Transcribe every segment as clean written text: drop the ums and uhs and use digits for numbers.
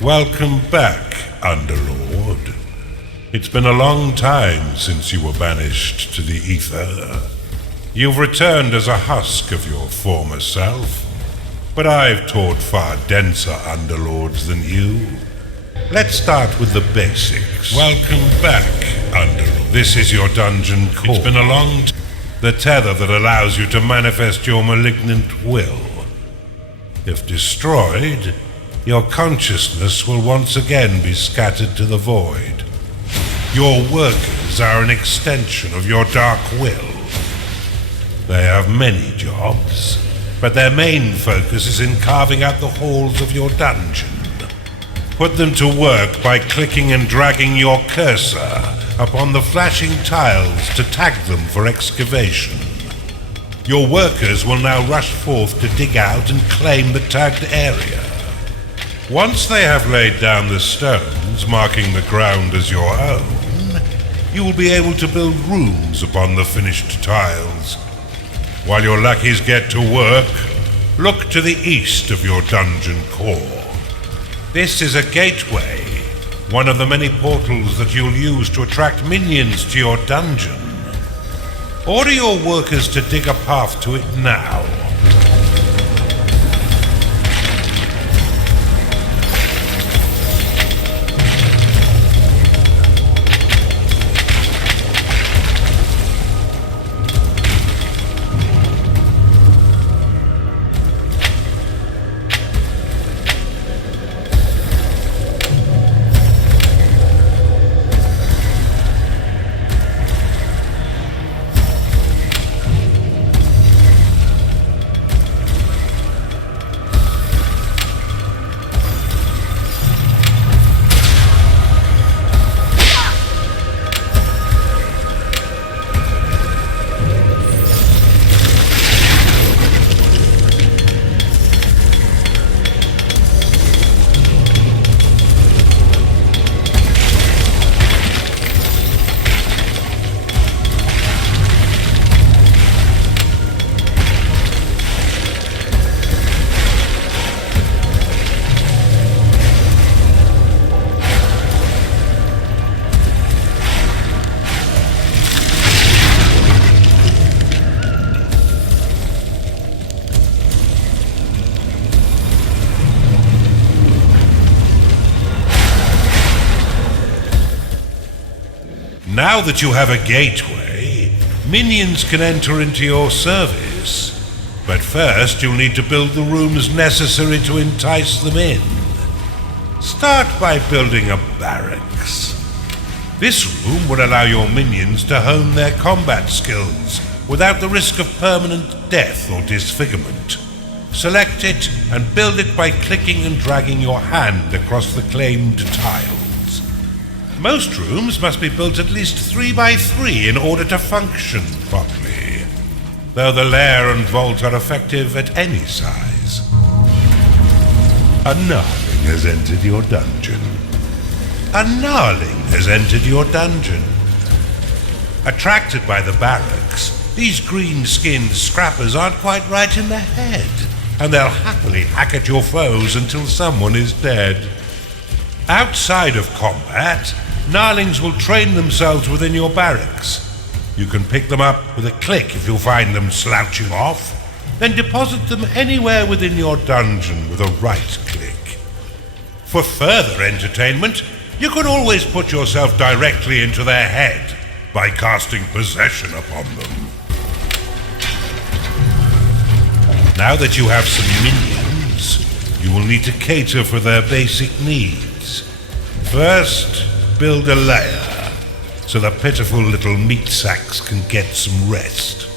Welcome back, Underlord. It's been a long time since you were banished to the ether. You've returned as a husk of your former self, but I've taught far denser Underlords than you. Let's start with the basics. Welcome back, Underlord. This is your dungeon core. It's been a long time. The tether that allows you to manifest your malignant will. If destroyed, your consciousness will once again be scattered to the void. Your workers are an extension of your dark will. They have many jobs, but their main focus is in carving out the halls of your dungeon. Put them to work by clicking and dragging your cursor upon the flashing tiles to tag them for excavation. Your workers will now rush forth to dig out and claim the tagged area. Once they have laid down the stones, marking the ground as your own, you will be able to build rooms upon the finished tiles. While your lackeys get to work, look to the east of your dungeon core. This is a gateway, one of the many portals that you'll use to attract minions to your dungeon. Order your workers to dig a path to it now. Now that you have a gateway, minions can enter into your service. But first you'll need to build the rooms necessary to entice them in. Start by building a barracks. This room will allow your minions to hone their combat skills without the risk of permanent death or disfigurement. Select it and build it by clicking and dragging your hand across the claimed tiles. Most rooms must be built at least 3 by 3 in order to function properly, though the lair and vault are effective at any size. A gnarling has entered your dungeon. A gnarling has entered your dungeon. Attracted by the barracks, these green-skinned scrappers aren't quite right in the head, and they'll happily hack at your foes until someone is dead. Outside of combat, gnarlings will train themselves within your barracks. You can pick them up with a click if you find them slouching off, then deposit them anywhere within your dungeon with a right click. For further entertainment, you can always put yourself directly into their head by casting possession upon them. Now that you have some minions, you will need to cater for their basic needs. First, build a lair, so the pitiful little meat sacks can get some rest.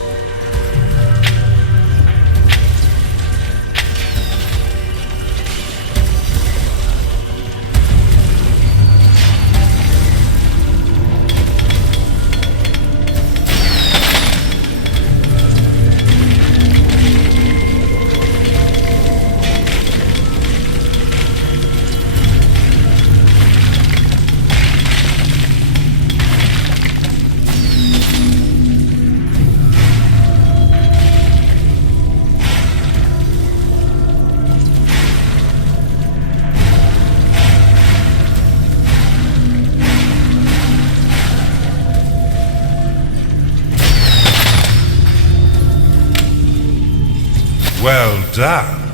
well done.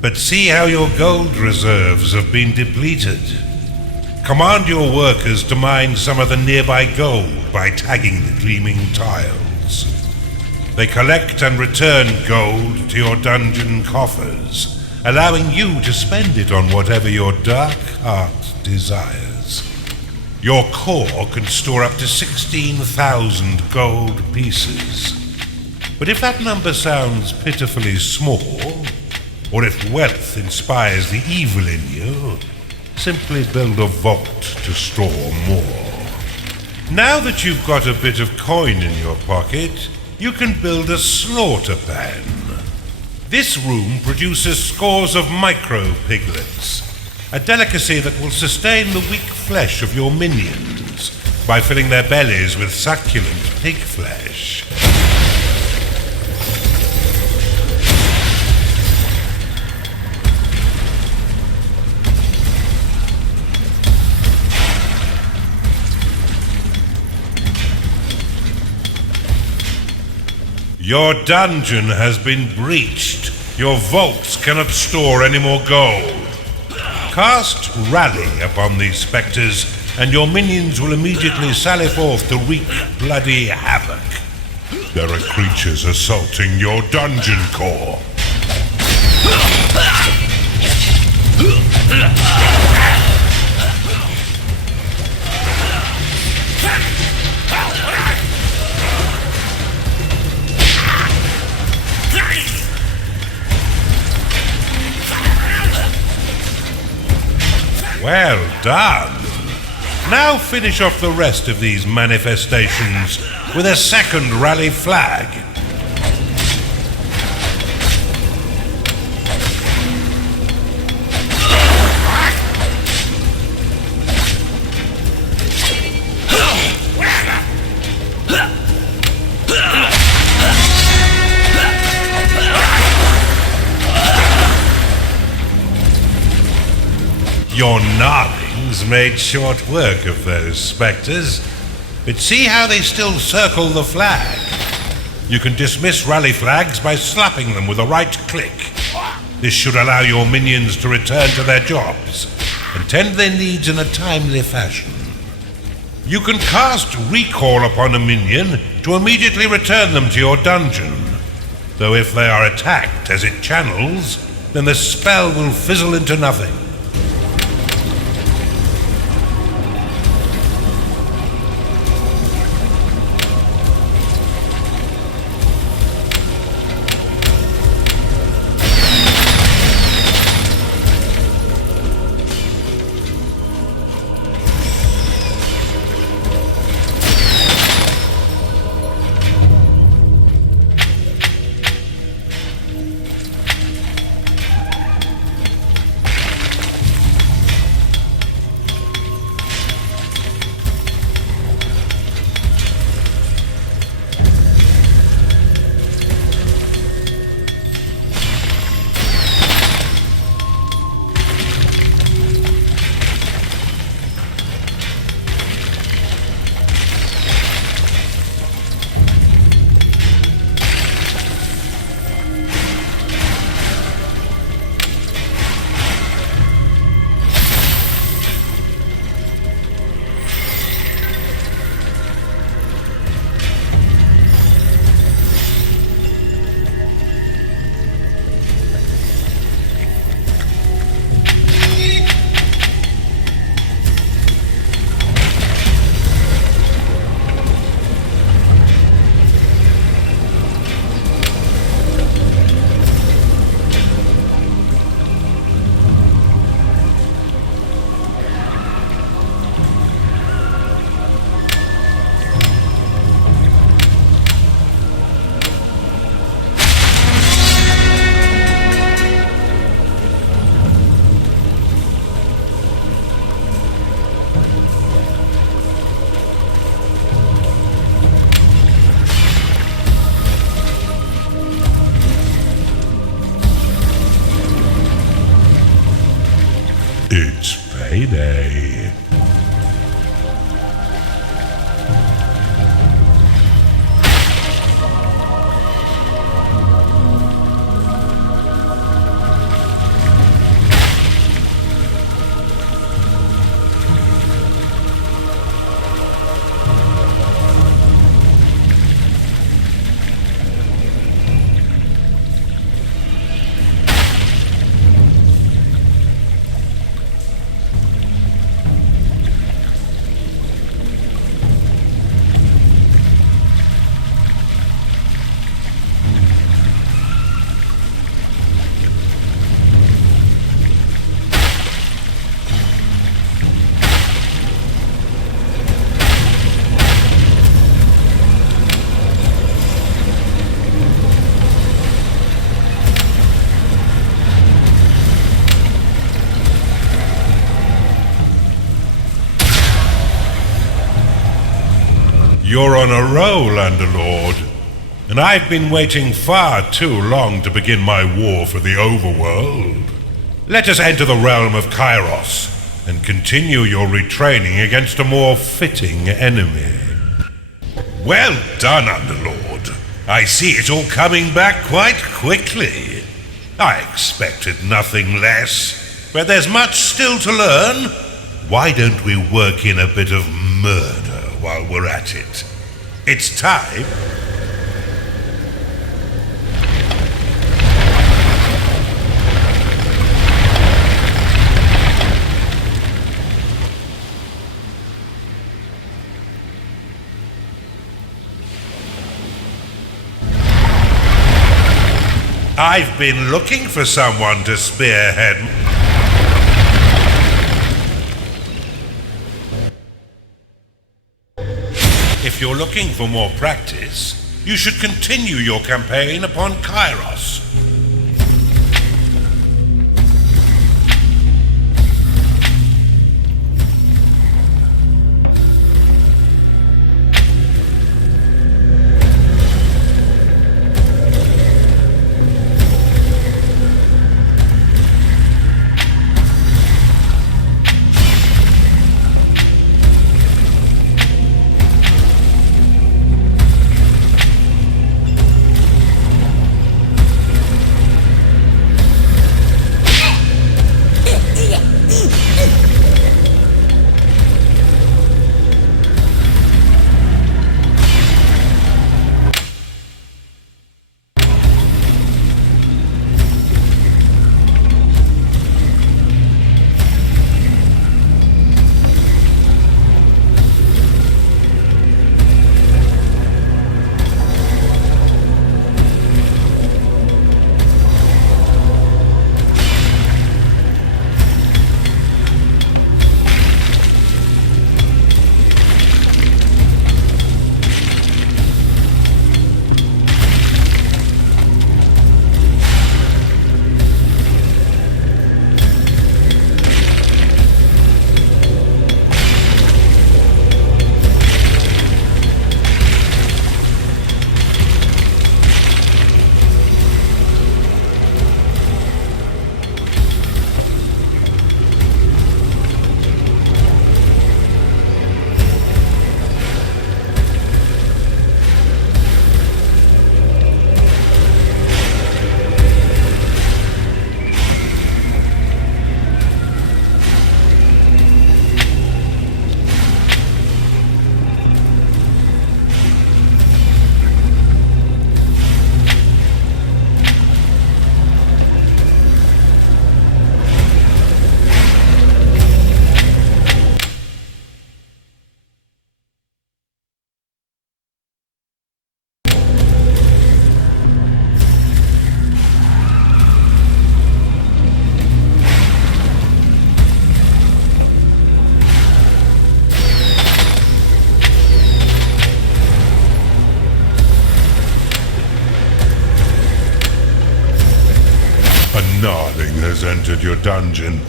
But see how your gold reserves have been depleted. Command your workers to mine some of the nearby gold by tagging the gleaming tiles. They collect and return gold to your dungeon coffers, allowing you to spend it on whatever your dark heart desires. Your core can store up to 16,000 gold pieces. But if that number sounds pitifully small, or if wealth inspires the evil in you, simply build a vault to store more. Now that you've got a bit of coin in your pocket, you can build a slaughter pan. This room produces scores of micro-piglets, a delicacy that will sustain the weak flesh of your minions by filling their bellies with succulent pig flesh. Your dungeon has been breached. Your vaults cannot store any more gold. Cast Rally upon these spectres, and your minions will immediately sally forth to wreak bloody havoc. There are creatures assaulting your dungeon core. Well done. Now finish off the rest of these manifestations with a second rally flag. Your gnarlings made short work of those spectres, but see how they still circle the flag. You can dismiss rally flags by slapping them with a right click. This should allow your minions to return to their jobs and tend their needs in a timely fashion. You can cast Recall upon a minion to immediately return them to your dungeon, though if they are attacked as it channels, then the spell will fizzle into nothing. It's payday. You're on a roll, Underlord, and I've been waiting far too long to begin my war for the overworld. Let us enter the realm of Kairos and continue your retraining against a more fitting enemy. Well done, Underlord. I see it all coming back quite quickly. I expected nothing less, but there's much still to learn. Why don't we work in a bit of murder while we're at it? It's time. I've been looking for someone to spearhead. If you're looking for more practice, you should continue your campaign upon Kairos. Nothing has entered your dungeon.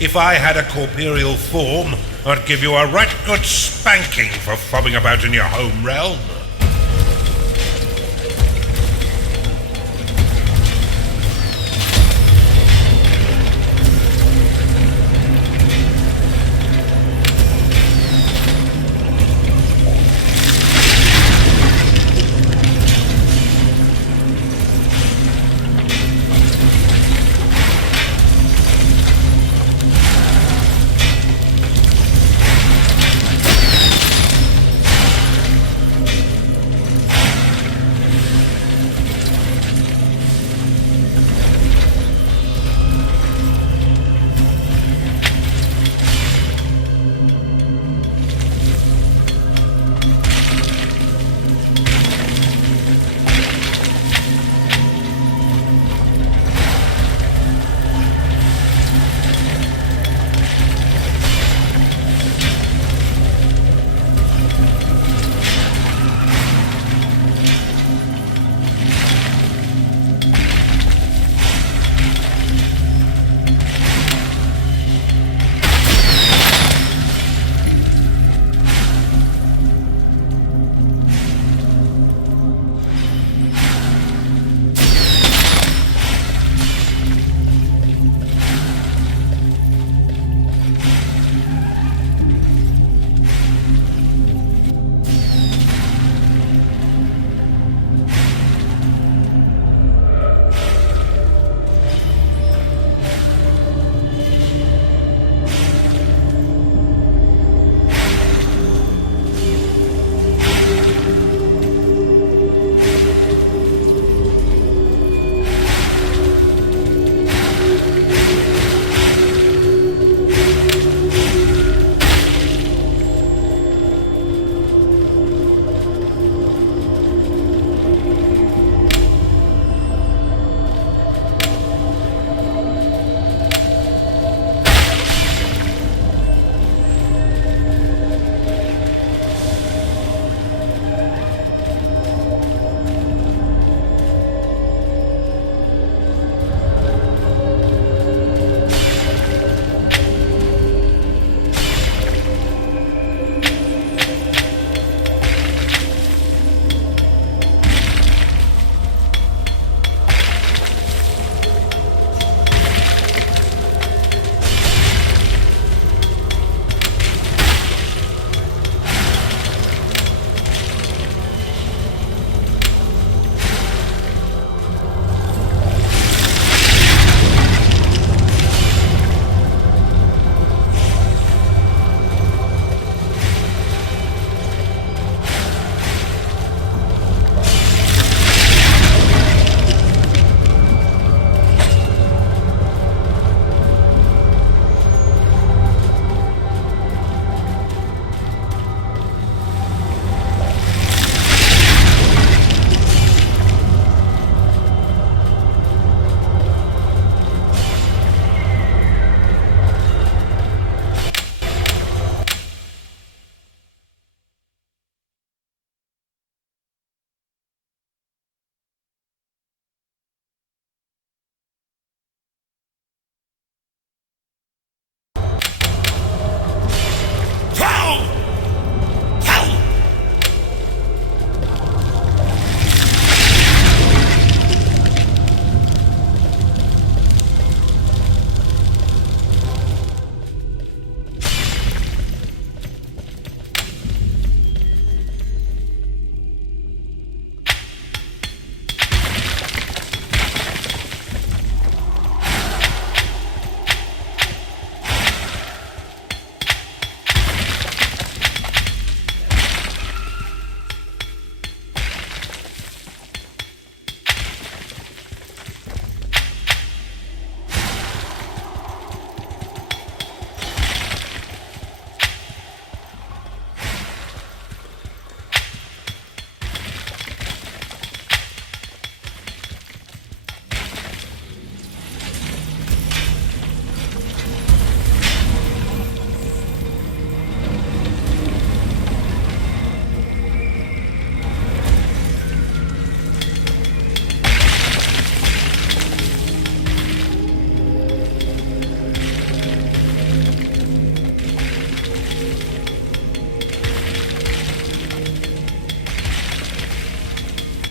If I had a corporeal form, I'd give you a right good spanking for fobbing about in your home realm.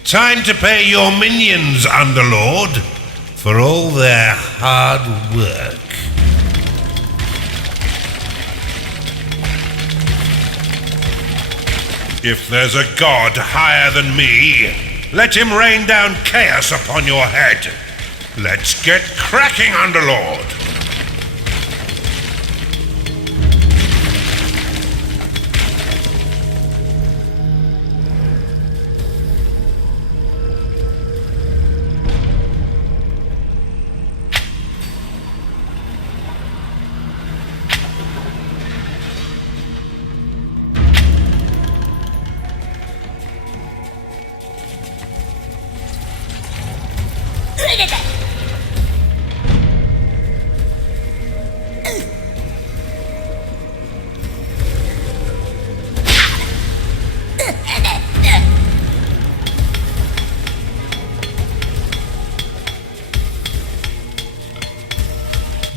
Time to pay your minions, Underlord, for all their hard work. If there's a god higher than me, let him rain down chaos upon your head. Let's get cracking, Underlord!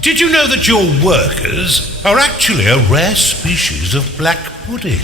Did you know that your workers are actually a rare species of black pudding?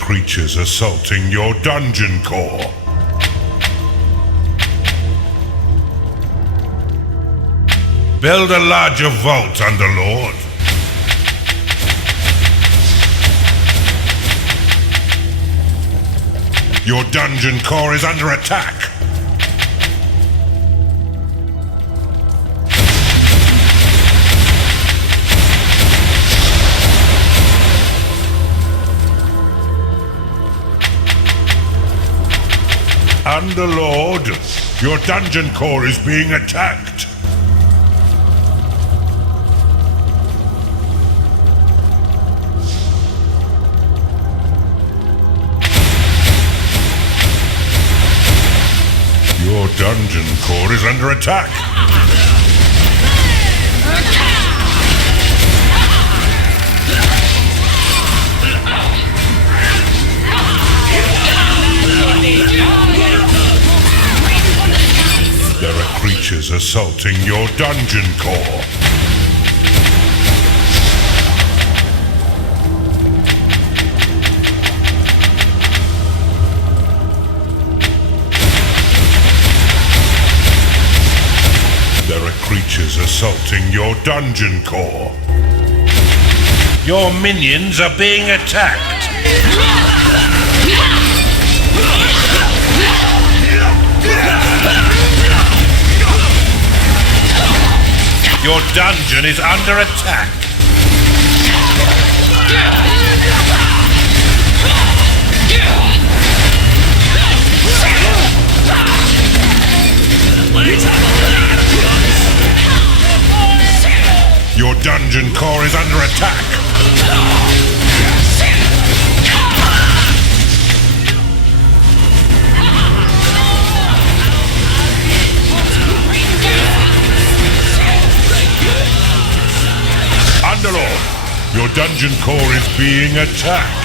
Creatures assaulting your dungeon core. Build a larger vault, Underlord. Your dungeon core is under attack. Underlord, your dungeon core is being attacked. Your dungeon core is under attack. assaulting your dungeon core. There are creatures assaulting your dungeon core. Your minions are being attacked. Your dungeon is under attack. Your dungeon core is under attack. Underlord, your dungeon core is being attacked.